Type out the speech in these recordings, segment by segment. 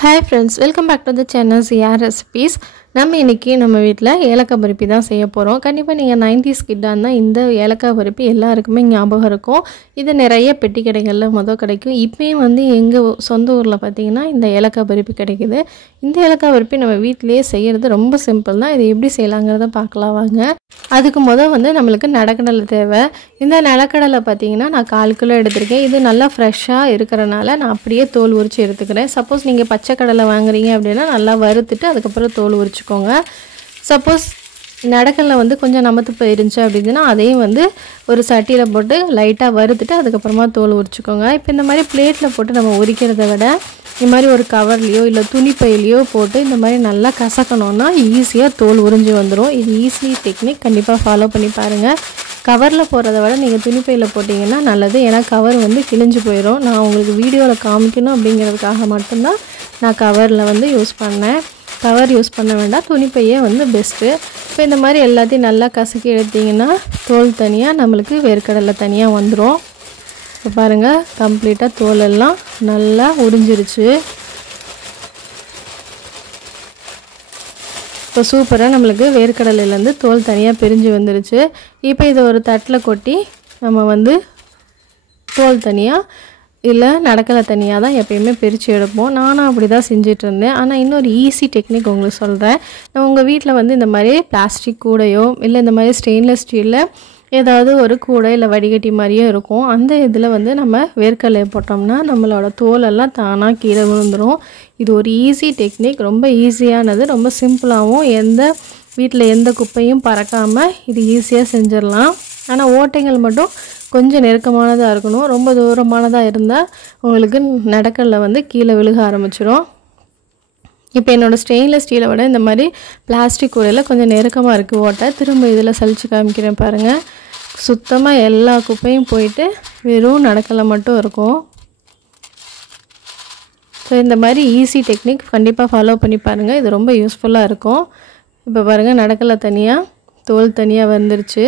Hi friends, welcome back to the channel zyar recipes. நம்ம இன்னைக்கு நம்ம வீட்ல ஏலக்காய் பருப்பி தான் செய்ய போறோம். கண்டிப்பா நீங்க 90s கிட்டானா இந்த ஏலக்காய் பருப்பி எல்லாருக்குமே ஞாபகம் இருக்கும். இது நிறைய பெட்டி கடைகள்ல கிடைக்கும். இப்போயும் வந்து எங்க சொந்த ஊர்ல பாத்தீங்கன்னா இந்த ஏலக்காய் பருப்பி கிடைக்குது. இந்த ஏலக்காய் பருப்பி நம்ம வீட்லயே செய்யிறது ரொம்ப சிம்பிள் தான். இது எப்படி செய்யலாம்ங்கறத பார்க்கலாம் வாங்க. அதுக்கு வந்து நமக்கு நடக்கடலை தேவை. இந்த நடக்கடலை பாத்தீங்கன்னா நான் 1/4 கிலோ எடுத்துர்க்கேன். இது நல்லா ஃப்ரெஷா இருக்கறனால நான் அப்படியே தோல் உரிச்சு எடுத்துக்கிறேன். சப்போஸ் நீங்க பச்சை கடலை வாங்குறீங்க அப்படினா நல்லா வறுத்துட்டு அதுக்கு அப்புறம் தோல் உரிச்சுக்கோங்க. சப்போஸ் நடக்கடலை கொஞ்சம் நமத்து போயிருந்துச்சு அப்படினா அதையும் ஒரு சட்டியில போட்டு லைட்டா வறுத்துட்டு அதுக்கு அப்புறமா தோல் உரிச்சுக்கோங்க. இப்போ இந்த மாதிரி பிளேட்ல போட்டு நம்ம உரிக்கிறதை விட இந்த மாதிரி ஒரு கவர்லயோ இல்ல துணி பையிலயோ போட்டு இந்த மாதிரி நல்லா கசக்கணும்னா ஈஸியா தோல் உரிஞ்சு வந்துரும். இது ஈஸி டெக்னிக், கண்டிப்பா ஃபாலோ பண்ணி பாருங்க. கவர்ல போறதை விட நீங்க துணி பையில போட்டீங்கன்னா நல்லது. ஏனா கவர் கிழிஞ்சு போயிடும். நான் உங்களுக்கு வீடியோல காமிக்கணும் அப்படிங்கிறதுக்காக மட்டும் தான் நான் கவர்ல யூஸ் பண்ணேன். கவர் யூஸ் பண்ண வேண்டாம், துணி பையே பெஸ்ட். இப்போ இந்த மாதிரி எல்லாத்தையும் நல்லா கசக்கி எடுத்தீங்கன்னா தோல் தனியா நமக்கு வேர்க்கடலை தனியா வந்துரும். இப்போ பாருங்க கம்ப்ளீட்டா தோல் எல்லாம் நல்லா உரிஞ்சிருச்சு. இப்போ சூப்பரா நமக்கு வேர்க்கடலையில இருந்து தோல் தனியா பிரிஞ்சு வந்துருச்சு. இப்போ இத ஒரு தட்டல கொட்டி நம்ம தோல் தனியா இல்ல நடக்கல தனியா தான் எப்பவுமே பிரிச்சு எடுப்போம். நானும் அப்படி தான் செஞ்சிட்டு இருந்தேன். ஆனா இன்னொரு ஈஸி டெக்னிக் உங்களுக்கு சொல்றேன். நான் உங்க வீட்ல இந்த மாதிரி பிளாஸ்டிக் கூடையோ இல்ல இந்த மாதிரி ஸ்டெயின்லெஸ் ஸ்டீல்ல ஏதாவது ஒரு கூடை இல்ல வடிகட்டி மாதிரியே இருக்கும். அந்த இதுல நம்ம வேர்க்கடலை போட்டோம்னா நம்மளோட தோல் எல்லாம் தானா கீழ விழுந்துரும். இது ஒரு ஈஸி டெக்னிக், ரொம்ப ஈஸியானது, ரொம்ப சிம்பிளாவும் எந்த வீட்ல எந்த குப்பையும் பறக்காம இது ஈஸியா செஞ்சிரலாம். ஆனா ஓட்டைகள் மட்டும் கொஞ்சம் நெருக்கமானதா இருக்கணும். ரொம்ப தூரமானதா இருந்தா உங்களுக்கு நடக்கல்ல கீழ விழுக ஆரம்பிச்சிரும். இப்போ என்னோட ஸ்டெயின்லெஸ் ஸ்டீலை விட இந்த மாதிரி பிளாஸ்டிக் கூடையில கொஞ்சம் நெருக்கமா இருக்கு ஓட்டை. திரும்ப இதல சலிச்சு காமிக்கிறேன் பாருங்க. சுத்தமா எல்லா குப்பையும் போயிட்டு வெறும் நடக்கல மட்டும் இருக்கும். சோ இந்த மாதிரி ஈஸி டெக்னிக் கண்டிப்பா ஃபாலோ பண்ணி பாருங்க. இது ரொம்ப யூஸ்ஃபுல்லா இருக்கும். இப்போ பாருங்க நடக்கல தனியா தோல் தனியா வந்துருச்சு.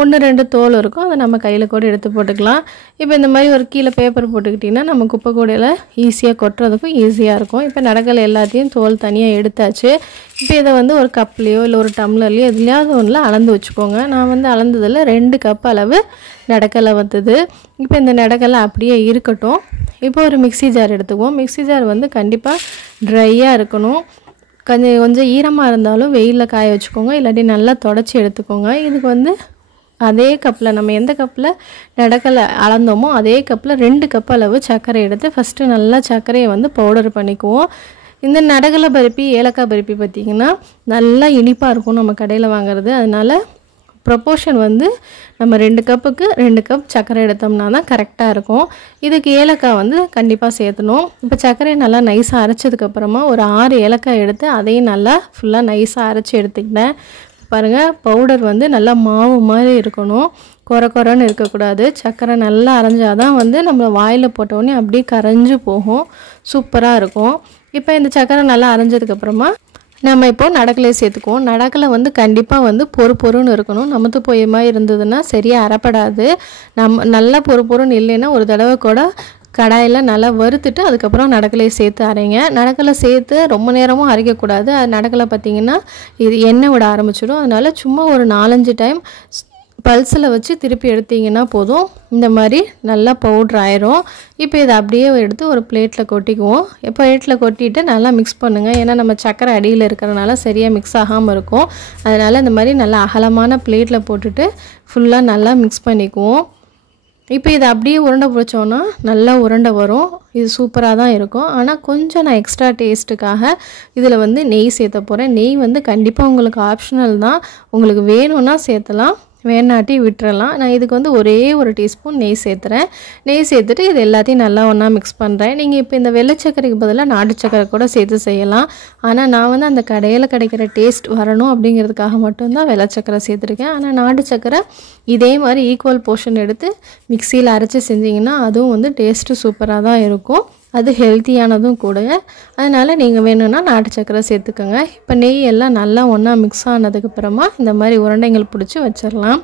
1-2 தோல் இருக்கும். அத நம்ம கையில கூட எடுத்து போட்டுக்கலாம். இப்போ இந்த மாதிரி ஒரு கீழ பேப்பர் போட்டுக்கிட்டீங்கன்னா நம்ம குப்பை கூடையில ஈஸியா கொட்றதுக்கு ஈஸியா இருக்கும். இப்போ நடக்கல எல்லாத்தையும் தோல் தனியா எடுத்தாச்சு. இப்போ இத ஒரு கப்லயோ இல்ல ஒரு டம்ளர்லயோ எதுலயாவது ஒண்ணுல அளந்து வச்சுக்கோங்க. நான் அளந்ததுல 2 கப் அளவு நடக்கல வந்தது. இப்போ இந்த நடக்கல அப்படியே இருக்கட்டும். இப்போ ஒரு மிக்ஸி ஜார் எடுத்துக்குவோம். மிக்ஸி ஜார் கண்டிப்பா ட்ரையா இருக்கணும். கொஞ்சம் ஈரமா இருந்தாலும் வெயில்ல காய வச்சுக்கோங்க. இல்லாட்டி நல்லா தொடச்சி எடுத்துக்கோங்க. இதுக்கு அதே கப்ல நம்ம எந்த கப்ல நடக்கல அளந்தோமோ அதே கப்ல 2 கப் அளவு சர்க்கரை எடுத்து ஃபர்ஸ்ட் நல்லா சர்க்கரையை பவுடர் பண்ணிக்குவோம். இந்த நடக்கல பருப்பி ஏலக்காய் பருப்பி பாத்தீங்கன்னா நல்லா இனிப்பா இருக்கும் நம்ம கடையில வாங்குறது. அதனால ப்ரொபோர்ஷன் நம்ம 2 கப்புக்கு 2 கப் சர்க்கரை எடுத்தோம்னா தான் கரெக்ட்டா இருக்கும். இதுக்கு ஏலக்காய் கண்டிப்பா சேர்த்தணும். இப்போ சர்க்கரையை நல்லா நைஸா அரைச்சதுக்கு அப்புறமா ஒரு 6 ஏலக்காய் எடுத்து அதையும் நல்லா ஃபுல்லா நைஸா அரைச்சு எடுத்துக்கிட்டேன். பாருங்க பவுடர் நல்லா மாவு மாதிரி இருக்கணும். கொரகொரன்னு இருக்க கூடாது. சக்கரை நல்லா அரைஞ்சாதான் நம்ம வாயில போட்ட உடனே அப்படியே கரைஞ்சு போகும். சூப்பரா இருக்கும். இப்போ இந்த சக்கரை நல்லா அரைஞ்சதுக்கு அப்புறமா நம்ம இப்போ நடக்கலை சேர்த்துக்குவோம். நடக்கலை கண்டிப்பா பொறுன்னு இருக்கணும். நமத்து போய் மாதிரி இருந்ததுன்னா சரியா அரைப்படாது. நம்ம நல்லா பொறுன்னு இல்லைன்னா ஒரு தடவை கூட கடாயில நல்லா வறுத்துட்டு அதுக்கு அப்புறம் நடக்கலையை சேர்த்து அரைங்க. நடக்கலை சேர்த்து ரொம்ப நேரமும் அரைக்க கூடாது. அது நடக்கலை பாத்தீங்கன்னா இது எண்ணெய் விட ஆரம்பிச்சிடும். அதனால சும்மா ஒரு 4-5 டைம் பல்ஸ்ல வச்சு திருப்பி எடுத்தீங்கன்னா போதும். இந்த மாதிரி நல்லா பவுடர் ஆயிரும். இப்போ இத அப்படியே எடுத்து ஒரு பிளேட்ல கொட்டிக்குவோம். பிளேட்ல கொட்டிட்டு நல்லா mix பண்ணுங்க. ஏனா நம்ம சக்கரை அடியில இருக்கறனால சரியா mix ஆகாம இருக்கும். அதனால இந்த மாதிரி நல்லா அகலமான பிளேட்ல போட்டுட்டு ஃபுல்லா நல்லா mix பண்ணிக்குவோம். இப்போ இத அப்படியே உருண்டை புடிச்சோம்னா நல்லா உருண்டை வரும். இது சூப்பரா தான் இருக்கும். ஆனா கொஞ்சம் நான் எக்ஸ்ட்ரா டேஸ்ட்காக இதுல நெய் சேர்த்த போறேன். நெய் கண்டிப்பா உங்களுக்கு ஆப்ஷனல் தான். உங்களுக்கு வேணும்னா சேர்த்தலாம், வேணாட்டி விட்டுறலாம். நான் இதுக்கு ஒரே ஒரு டீஸ்பூன் நெய் சேர்த்துறேன். நெய் சேர்த்துட்டு இது எல்லாத்தையும் நல்லா ஒண்ணா mix பண்றேன். நீங்க இப்போ இந்த வெள்ளை சக்கரைக்கு பதிலா நாட்டு சக்கரை கூட சேர்த்து செய்யலாம். ஆனா நான் அந்த கடையில கிடைக்கிற டேஸ்ட் வரணும் அப்படிங்கிறதுக்காக மட்டும் தான் வெள்ளை சக்கரை சேர்த்திருக்கேன். ஆனா நாட்டு சக்கரை இதே மாதிரி ஈக்குவல் போர்ஷன் எடுத்து மிக்ஸில அரைச்சு செஞ்சீங்கன்னா அதுவும் டேஸ்ட் சூப்பரா தான் இருக்கும். அது ஹெல்தியானதும் கூட. அதனால நீங்க வேணும்னா நாட்டு சக்கரை சேர்த்துக்கங்க. இப்போ நெய் எல்லாம் நல்லா ஒண்ணா mix ஆனதுக்கு அப்புறமா இந்த மாதிரி உருண்டைகள் புடிச்சு வச்சிரலாம்.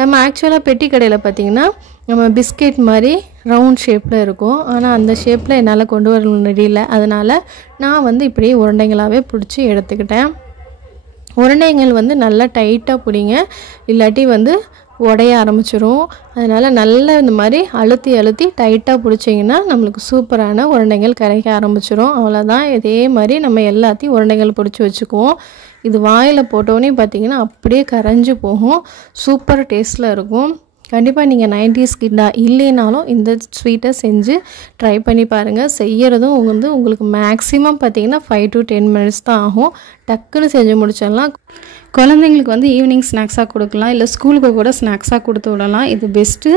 நம்ம ஆக்சுவலாக பெட்டி கடையில் பார்த்திங்கன்னா நம்ம பிஸ்கெட் மாதிரி ரவுண்ட் ஷேப்பில் இருக்கும். ஆனால் அந்த ஷேப்பில் என்னால் கொண்டு வர முடியல. அதனால் நான் வந்து இப்படியே உருண்டைங்களாகவே பிடிச்சி எடுத்துக்கிட்டேன். உருண்டைங்கள் வந்து நல்லா டைட்டாக பிடிங்க, இல்லாட்டி வந்து உடைய ஆரம்பிச்சிரும். அதனால் நல்லா இந்த மாதிரி அழுத்தி அழுத்தி டைட்டாக பிடிச்சிங்கன்னா நம்மளுக்கு சூப்பரான உருண்டைகள் கரைக்க ஆரம்பிச்சிரும். அவ்வளோதான். இதே மாதிரி நம்ம எல்லாத்தையும் உருண்டைகள் பிடிச்சி வச்சுக்குவோம். இது வாயில் போட்டோன்னே பார்த்திங்கன்னா அப்படியே கரைஞ்சி போகும். சூப்பர் டேஸ்ட்டில் இருக்கும். கண்டிப்பாக நீங்கள் 90s கிட்டாக இல்லைனாலும் இந்த ஸ்வீட்டை செஞ்சு ட்ரை பண்ணி பாருங்கள். செய்கிறதும் உங்களுக்கு மேக்ஸிமம் பார்த்திங்கன்னா 5 to 10 minutes தான் ஆகும். டக்குன்னு செஞ்சு முடிச்சிடலாம். குழந்தைங்களுக்கு வந்து ஈவினிங் ஸ்நாக்ஸாக கொடுக்கலாம், இல்லை ஸ்கூலுக்கு கூட ஸ்நாக்ஸாக கொடுத்து விடலாம். இது பெஸ்ட்டு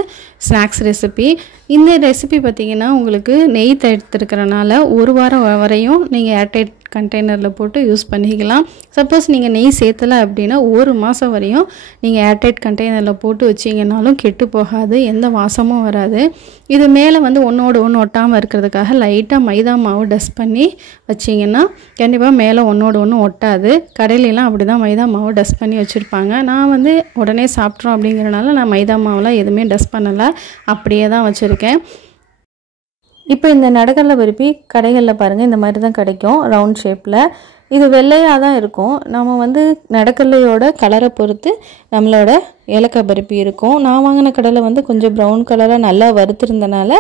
ஸ்நாக்ஸ் ரெசிபி. இந்த ரெசிபி பார்த்திங்கன்னா உங்களுக்கு நெய் எடுத்துருக்கிறனால 1 வாரம் வரையும் நீங்கள் ஏர்டைட் கண்டெய்னரில் போட்டு யூஸ் பண்ணிக்கலாம். சப்போஸ் நீங்கள் நெய் சேர்த்தலை அப்படின்னா 1 மாதம் வரையும் நீங்கள் ஏர்டைட் கண்டெய்னரில் போட்டு வச்சிங்கனாலும் கெட்டு போகாது, எந்த வாசமும் வராது. இது மேலே வந்து ஒன்றோடு ஒன்று ஒட்டாமல் இருக்கிறதுக்காக லைட்டாக மைதா மாவு டஸ்ட் பண்ணி வச்சிங்கன்னா கண்டிப்பாக மேலே ஒன்றோடு ஒன்று ஒட்டாது. கடையிலலாம் அப்படி தான் மைதா மாவு டஸ்ட் பண்ணி வச்சுருப்பாங்க. நான் வந்து உடனே சாப்பிட்றோம் அப்படிங்கிறனால நான் மைதா மாவுலாம் எதுவுமே டஸ்ட் பண்ணலை, அப்படியே தான் வச்சுருக்கேன். இப்போ இந்த நடக்கடலை பருப்பி கடைகளில் பாருங்கள் இந்த மாதிரி தான் கிடைக்கும் ரவுண்ட் ஷேப்பில். இது வெள்ளையாக தான் இருக்கும். நம்ம வந்து நடக்கடலையோட கலரை பொறுத்து நம்மளோட ஏலக்காய் பருப்பி இருக்கும். நான் வாங்கின கடலை வந்து கொஞ்சம் ப்ரௌன் கலராக நல்லா வறுத்துருந்தனால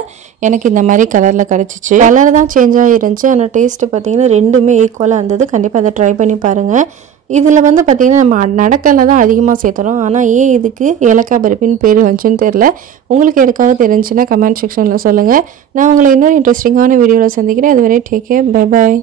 எனக்கு இந்த மாதிரி கலரில் கிடச்சிச்சு. கலர் தான் சேஞ்ச் ஆகிருந்துச்சு, ஆனால் டேஸ்ட்டு பார்த்திங்கன்னா ரெண்டுமே ஈக்குவலாக இருந்தது. கண்டிப்பாக அதை ட்ரை பண்ணி பாருங்கள். இதில் வந்து பார்த்திங்கன்னா நம்ம நடக்கடலை தான் அதிகமாக சேர்த்துறோம். ஆனால் ஏன் இதுக்கு ஏலக்காய் பருப்பின்னு பேர் வந்துச்சுன்னு தெரில. உங்களுக்கு எதுக்காவது தெரிஞ்சுன்னா கமெண்ட் செக்ஷனில் சொல்லுங்கள். நான் உங்களை இன்னொரு இன்ட்ரெஸ்டிங்கான வீடியோவில் சந்திக்கிறேன். அதுவரை டேக் கேர், பை பாய்.